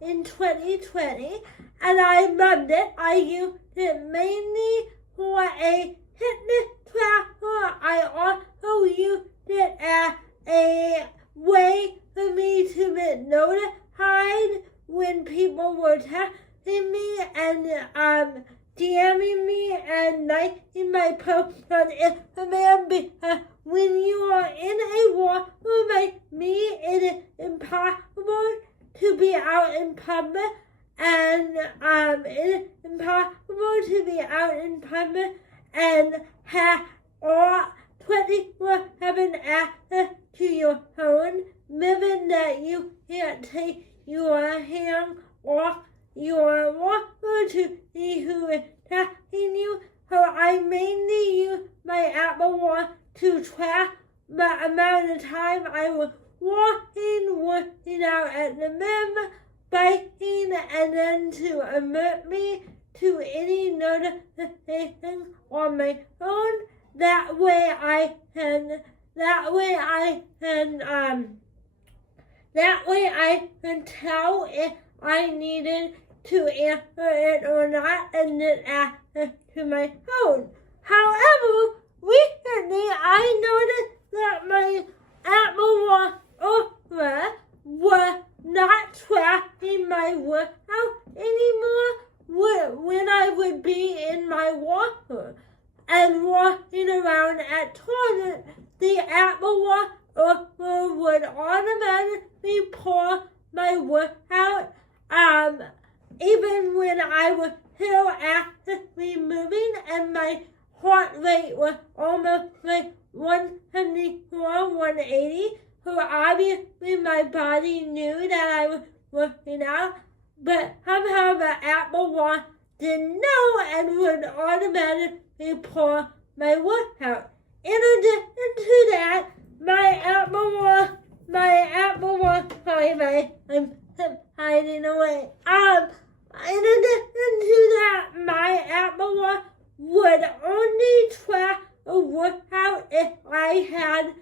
in 2020, and I loved it. I used it mainly for a fitness tracker. I also used it as a way for me to get notified when people were texting me and DMing me and liking my posts on Instagram, because when you are in a war like me, it is impossible to be out in public, and it is impossible to be out in public and have all 24/7 access to your phone, given that you can't take your hand off your walker to see who is texting you. So I mainly use my Apple Watch to track the amount of time I was walking, working out at the gym, biking, and then to alert me to any notifications on my phone. That way I can tell if I needed to answer it or not, and then access to my phone. However, recently I noticed that my Apple Watch Ultra was not tracking my workout anymore when I would be in my walker and walking around at toilets. The Apple Watch Ultra would automatically pause my workout even when I was still actively moving, and my heart rate was almost like 174, 180. So obviously my body knew that I was working out, but somehow the Apple Watch didn't know and would automatically pause my workout. In addition to that, my Apple Watch, sorry, I'm hiding away. In addition to that, my Apple Watch would only track a workout if I had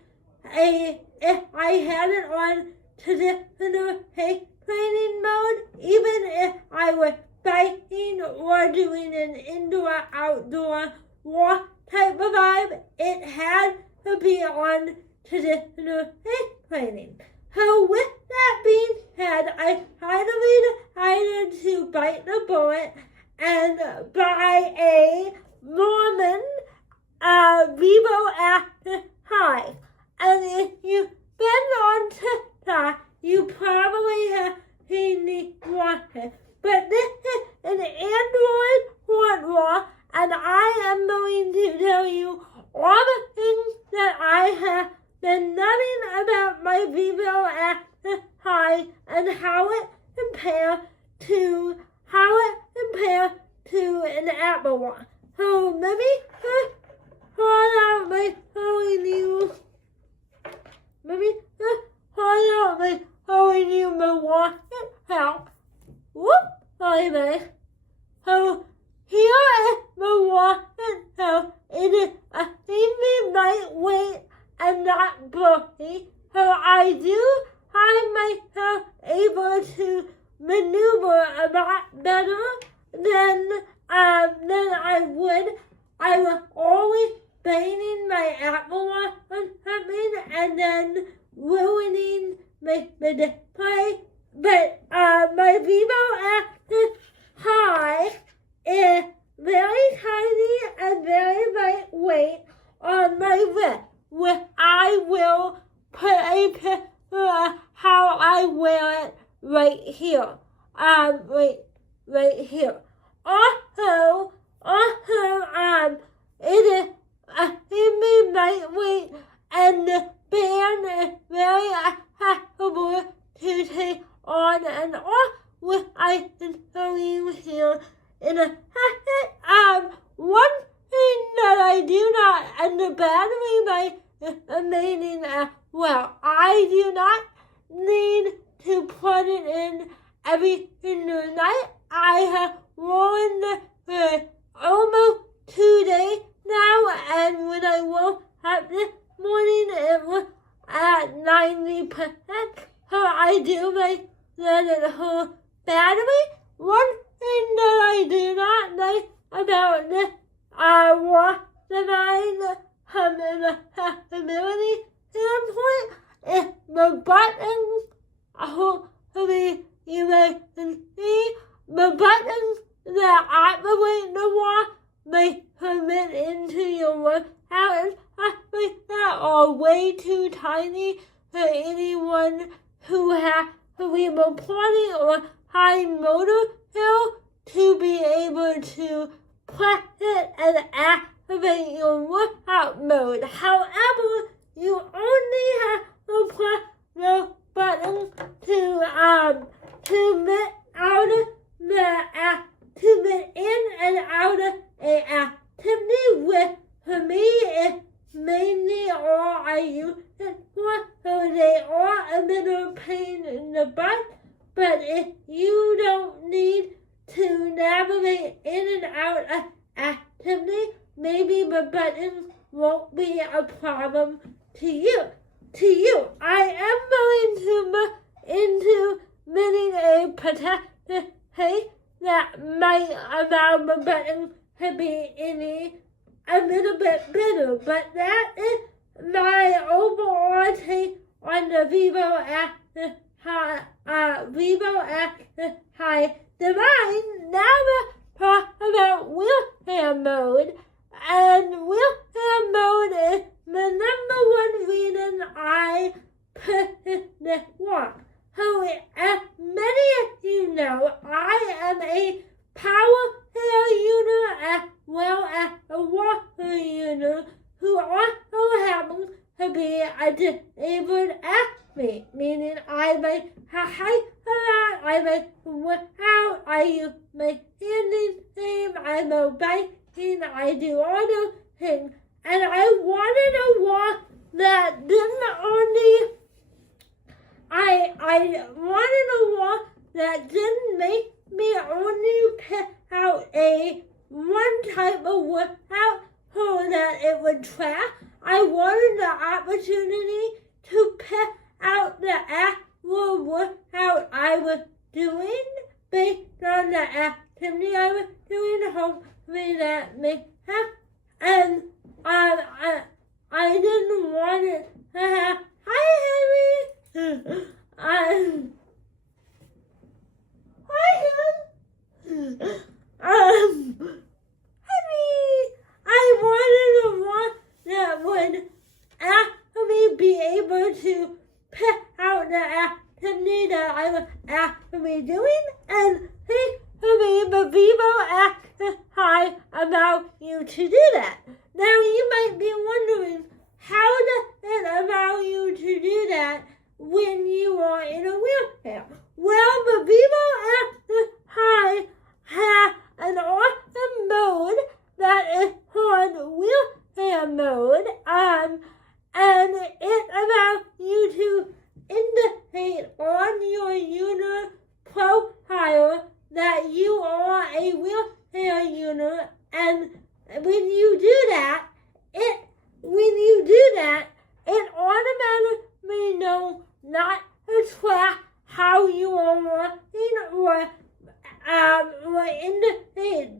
it on traditional pace training mode, even if I was biking or doing an indoor-outdoor walk type of vibe. It had to be on traditional pace training. So with that being said, I finally decided to bite the bullet and buy a Garmin Vivoactive High. And if you've been on TikTok, you probably have seen me watching. But this is an Android smartwatch, and I am going to tell you all the things that I have been loving about my Vivoactive High and how it compares to an Apple Watch. So let me hold out my showing you my watch itself. Whoop, sorry guys. So here is the watch itself. It is extremely lightweight and not bulky, so I do find myself able to maneuver a lot better than I would. I was always banging my Apple Watch on something and then ruining my display. But my Vivoactive High is very tiny and very lightweight on my wrist, which I will put a picture of how I wear it right here. Right here. Also, it is extremely lightweight, and the band is very accessible to take on and off, which I can show you here in a second. One thing that I do not, and the battery life is amazing as well. I do not need to put it in every single night. I have worn it for almost 2 days now, and when I woke up this morning, it was at 90%. So I do like let it hold battery. One thing that I do not like about the Divine compatibility standpoint is the buttons. Hopefully you can see the buttons that operate the watch may permit into your workout and possibly that are way too tiny for anyone who has cerebral palsy or high motor skill to be able to press it and activate your workout mode. However, you only have to press the button to get out of to get in and out of a activity, which for me is mainly all I use it for, so they are a little pain in the butt. But if you don't need to navigate in and out of activity, maybe the buttons won't be a problem to you. I am going to look into getting a protective case that might allow the buttons to be a little bit bigger, but that is my overall take on the Vivoactive High Divine. Now let's talk about wheelchair mode. And wheelchair mode is the number one reason I purchased this watch. So as many of you know, I am a power user as well as a walker user who also happens to be a disabled athlete, meaning I like to hike a lot, I like to work out, I use my standing frame, I go biking, I do all those things. And I wanted a watch that didn't only I wanted a watch that didn't make me only pick out a one type of workout so that it would track. I wanted the opportunity to pick out the actual workout I was doing based on the activity I was doing. Hopefully that makes sense. And I didn't want it to have, hi Henry! Hi Henry! I wanted a watch that would actually be able to pick out the activity that I was actually doing, and thankfully the Vivoactive High allows you to do that. Now you might be wondering, how does it allow you to do that when you are in a wheelchair? Well, the Vivoactive High has an awesome mode that is called wheelchair mode, and it allows you to indicate on your user profile that you are a wheelchair user, and when you do that, it automatically knows not to track how you are walking or indicate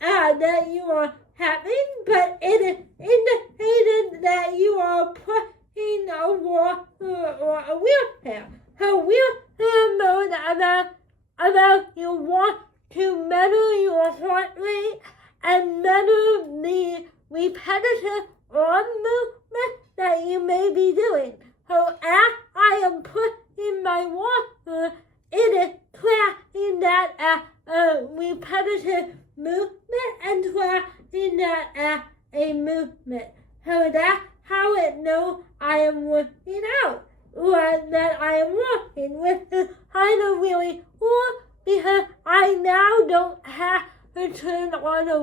that you are having, but it is indicated that you are pushing a walker or a wheelchair. So wheelchair mode allows you want to measure your heart rate and measure the repetitive arm movement that you may be doing. So as I am pushing my walker, it is tracking that as a repetitive movement and tracking that as a movement. So that's how it knows I am working out, or that I am walking, which is kind of really cool because I now don't have to turn on a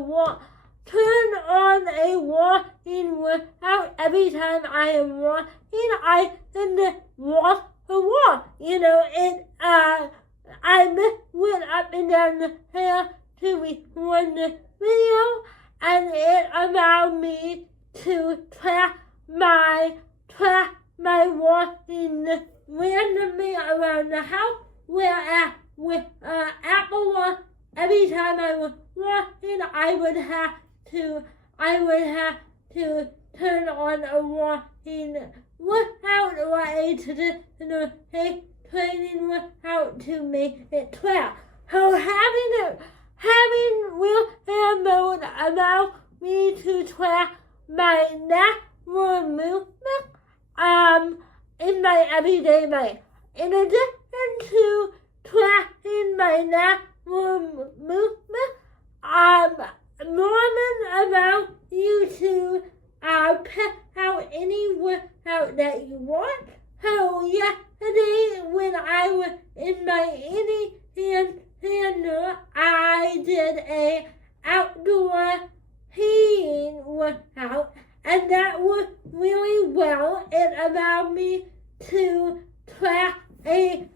walking workout every time I am walking. I can just walk to walk. I went up and down the stairs to record the video, and it allowed me to track my walking randomly around the house, whereas with time I was walking, I would have to turn on a walking workout or a traditional training workout to make it 12. So having wheelchair mode allows me to track my natural movement in my everyday life. In addition to tracking my natural movement, Garmin allows you to pick out any workout that you want. So yesterday when I was in my center, I did a outdoor skiing workout, and that was really well. It allowed me to track an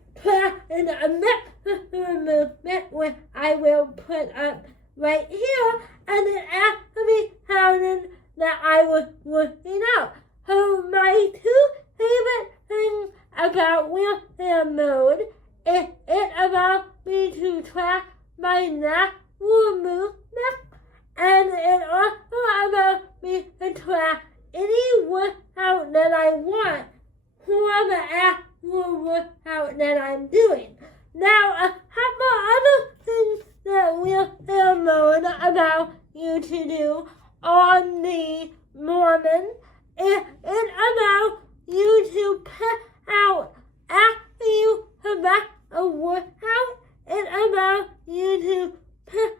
movement, which I will put up right here, and it actually counted that I was working out. So my two favorite things about wheelchair mode is it allows me to track my natural movement, and it also allows me to track any workout that I want for the actual workout that I'm doing. Now, a couple other things that wheelchair mode allows you to do on the Garmin, it allows you to pick out after you select a workout. It allows you to pick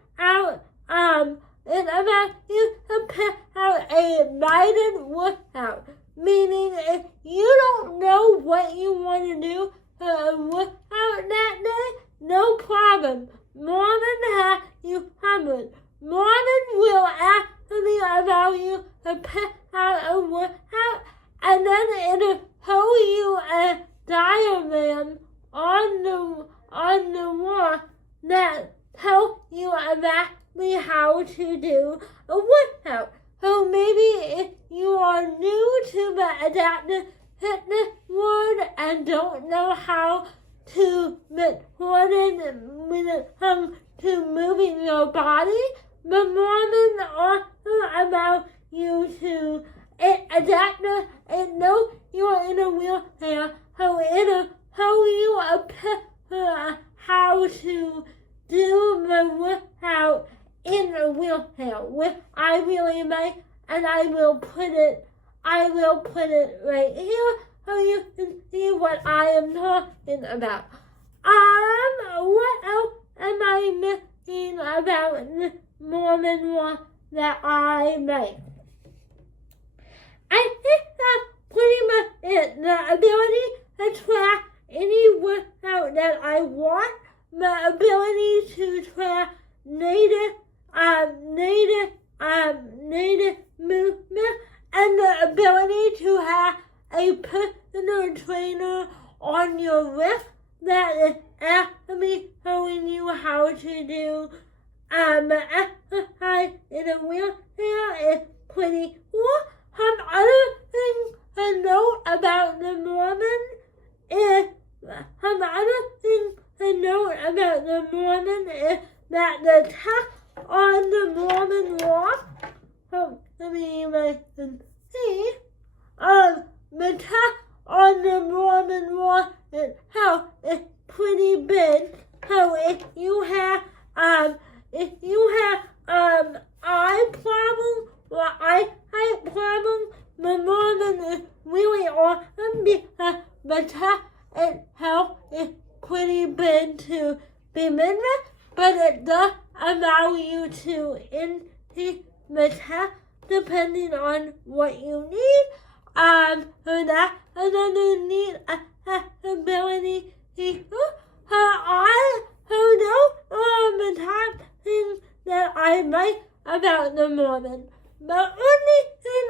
out a guided workout, meaning if you don't know what you want to do for a workout that day, no problem. Garmin has you covered. Garmin will actually allow you to pick out a workout, and then it'll show you a diagram on the wall that tells you exactly how to do a workout. So maybe if you are new to the adaptive fitness world and don't know how to record it when it comes to moving your body, the Garmin also allows you to adapt and know you're in a wheelchair, so it'll show you a picture how to do the workout in a wheelchair, which I really like, and I will put it right here so you can see what I am talking about. What else am I missing about the Garmin one that I like? I think that's pretty much it. The ability to track any workout that I want, the ability to track native movement, and the ability to have a personal trainer on your wrist that is actually showing you how to do exercise in a wheelchair is pretty cool. Some other things to note about the Garmin is that the text on the Garmin watch, let me see, the text on the Garmin watch itself is pretty big. So if you have eye problem or eyesight problem, the Garmin is really awesome because the text itself is pretty big to begin with, but it does allow you to input the text depending on what you need. So that's another neat accessibility feature. The top things that I like about the Garmin. The only thing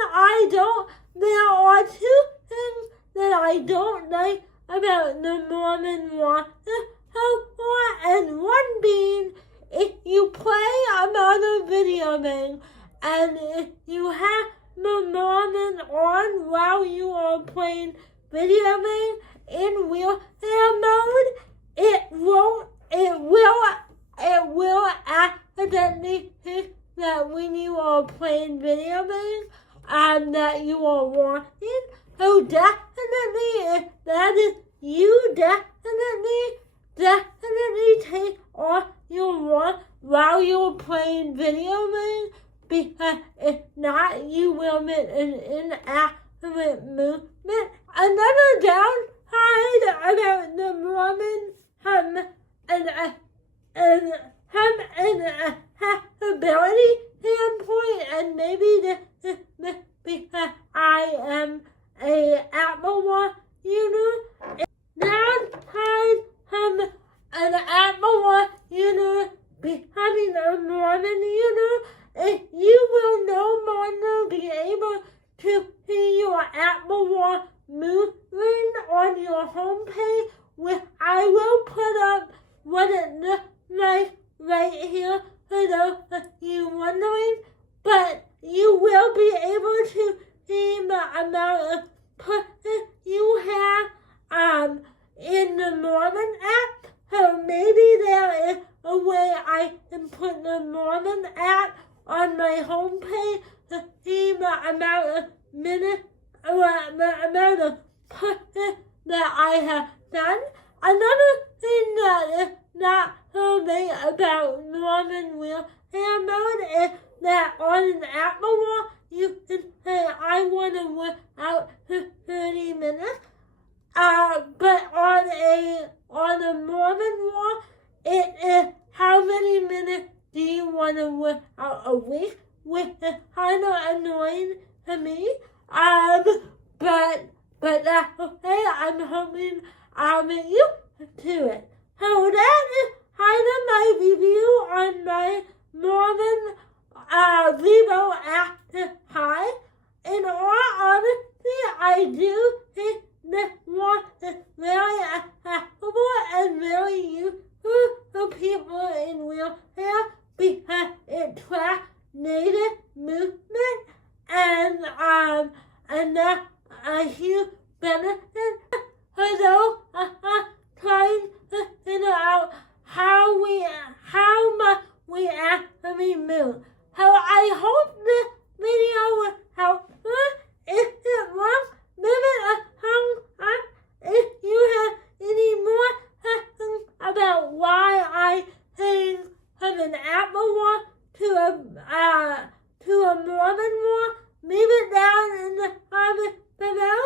there are two things that I don't like about the Garmin watch so far, and one being if you play another video game and if you have the Garmin on while you are playing video games in wheelchair mode, it will you're playing video games that you are watching. So definitely, if that is you, definitely take off your watch while you're playing video games, because if not, you will miss an inaccurate movement. Another downside about the Mormon accessibility standpoint, and maybe this is because I am a Apple Watch user. Downside from an Apple Watch user becoming a Mormon user is you will no longer be able to see your Apple Watch moving on your homepage, which I will put up what it looks like right here for those of you wondering, but you will be able to see the amount of person you have in the Mormon app. So maybe there is a way I can put the Mormon app on my homepage to see the amount of minutes or the amount of person that I have done. Another thing that is not so great about Mormon wheelchair mode is that on an Apple Watch you can say I want to work out for 30 minutes. But on a Mormon Watch, it is how many minutes do you want to work out a week, which is kind of annoying to me. But that's okay. I'm hoping I'll get used to it. So that is kind of my review on my Mormon Vivoactive High. In all honesty, I do think this watch is very accessible and very useful for people in wheelchairs because it tracks native movement, and that's a huge benefit for those trying to figure out how much we actually move. So I hope this video was helpful. If it was, give it a thumbs up. If you have any more questions about why I changed from an Apple Watch to a Mormon Watch, leave it down in the comments below.